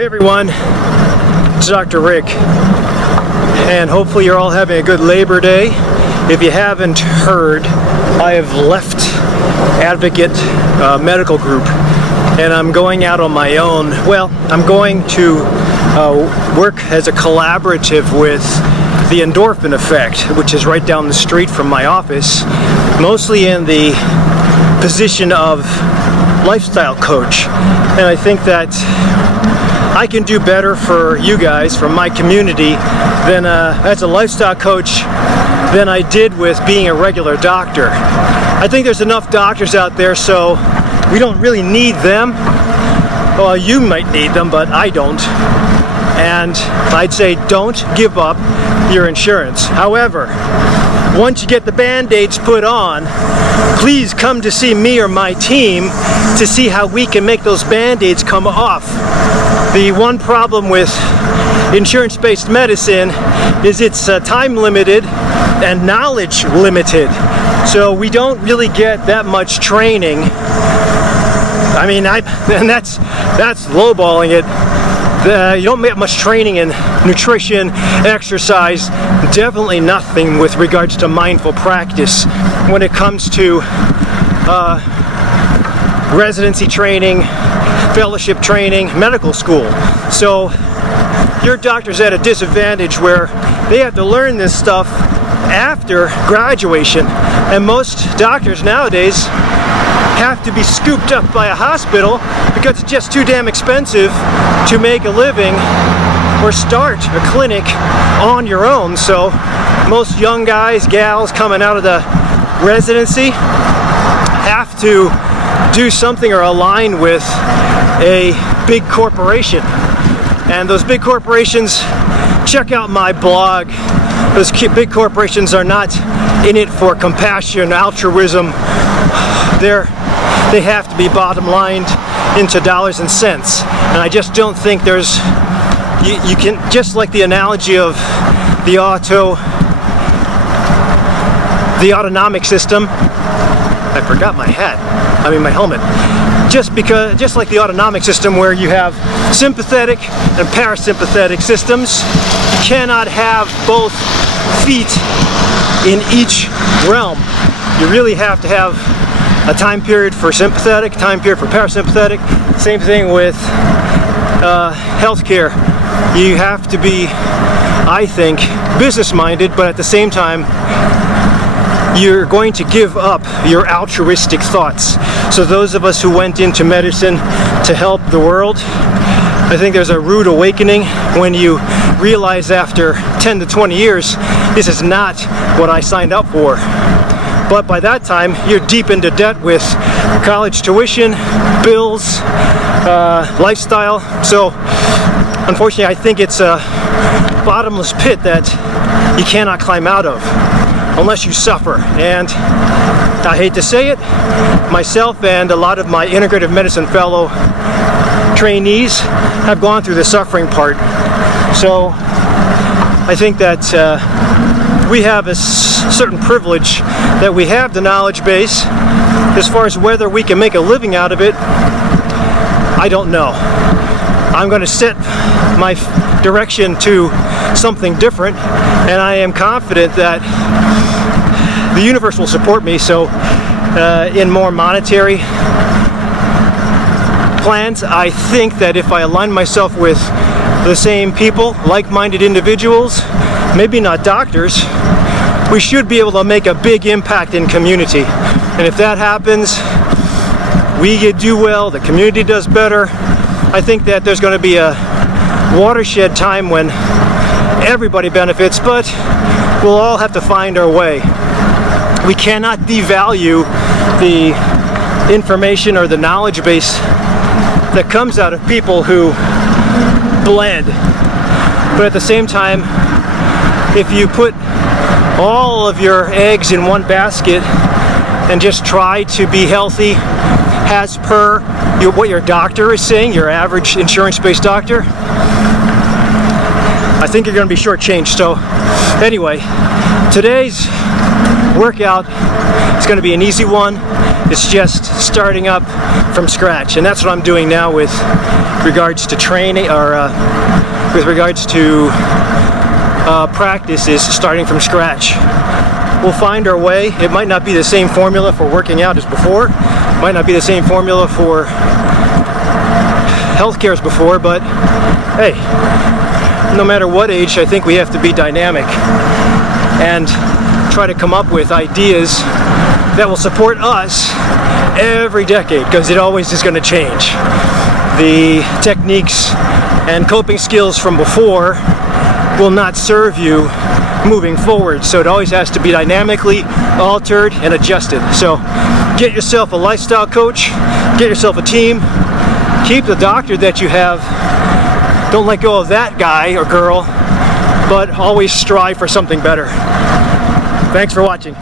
Hey everyone, it's Dr. Rick, and hopefully you're all having a good Labor Day. If you haven't heard, I have left Advocate Medical Group, and I'm going out on my own. Well, I'm going to work as a collaborative with the Endorphin Effect, which is right down the street from my office, mostly in the position of lifestyle coach. And I think that I can do better for you guys, for my community, than as a lifestyle coach than I did with being a regular doctor. I think there's enough doctors out there, so we don't really need them. Well, you might need them, but I don't. And I'd say don't give up your insurance. However, once you get the band-aids put on, please come to see me or my team to see how we can make those band-aids come off. The one problem with insurance-based medicine is it's time limited and knowledge limited. So we don't really get that much training. I mean, and that's lowballing it. You don't get much training in nutrition, exercise, definitely nothing with regards to mindful practice when it comes to residency training, fellowship training, medical school. So your doctor's at a disadvantage where they have to learn this stuff after graduation, and most doctors nowadays have to be scooped up by a hospital because it's just too damn expensive to make a living or start a clinic on your own. So most young guys, gals coming out of the residency have to do something or align with a big corporation. And those big corporations, check out my blog. Those big corporations are not in it for compassion, altruism. They have to be bottom lined into dollars and cents. And I just don't think there's, you can, just like the analogy of the autonomic system. I forgot my my helmet. Just like the autonomic system where you have sympathetic and parasympathetic systems, you cannot have both feet in each realm. You really have to have a time period for sympathetic, time period for parasympathetic. Same thing with healthcare. You have to be, I think, business-minded, but at the same time, you're going to give up your altruistic thoughts. So those of us who went into medicine to help the world, I think there's a rude awakening when you realize after 10 to 20 years, this is not what I signed up for. But by that time, you're deep into debt with college tuition, bills, lifestyle. So unfortunately, I think it's a bottomless pit that you cannot climb out of unless you suffer. And I hate to say it, myself and a lot of my integrative medicine fellow trainees have gone through the suffering part. So I think that we have a certain privilege that we have the knowledge base. As far as whether we can make a living out of it, I don't know. I'm going to set my direction to something different, and I am confident that the universe will support me. So in more monetary plans, I think that if I align myself with the same people, like-minded individuals, maybe not doctors, we should be able to make a big impact in community. And if that happens, we do well, the community does better. I think that there's going to be a watershed time when everybody benefits, but we'll all have to find our way. We cannot devalue the information or the knowledge base that comes out of people who blend. But at the same time, if you put all of your eggs in one basket and just try to be healthy as per what your doctor is saying, your average insurance-based doctor, I think you're going to be shortchanged. So anyway, today's workout is going to be an easy one. It's just starting up from scratch, and that's what I'm doing now with regards to training, or with regards to practice, is starting from scratch. We'll find our way. It might not be the same formula for working out as before, might not be the same formula for healthcare as before, but hey, no matter what age, I think we have to be dynamic and try to come up with ideas that will support us every decade, because it always is going to change. The techniques and coping skills from before will not serve you moving forward, so it always has to be dynamically altered and adjusted. So get yourself a lifestyle coach, get yourself a team, keep the doctor that you have, don't let go of that guy or girl, but always strive for something better. Thanks for watching.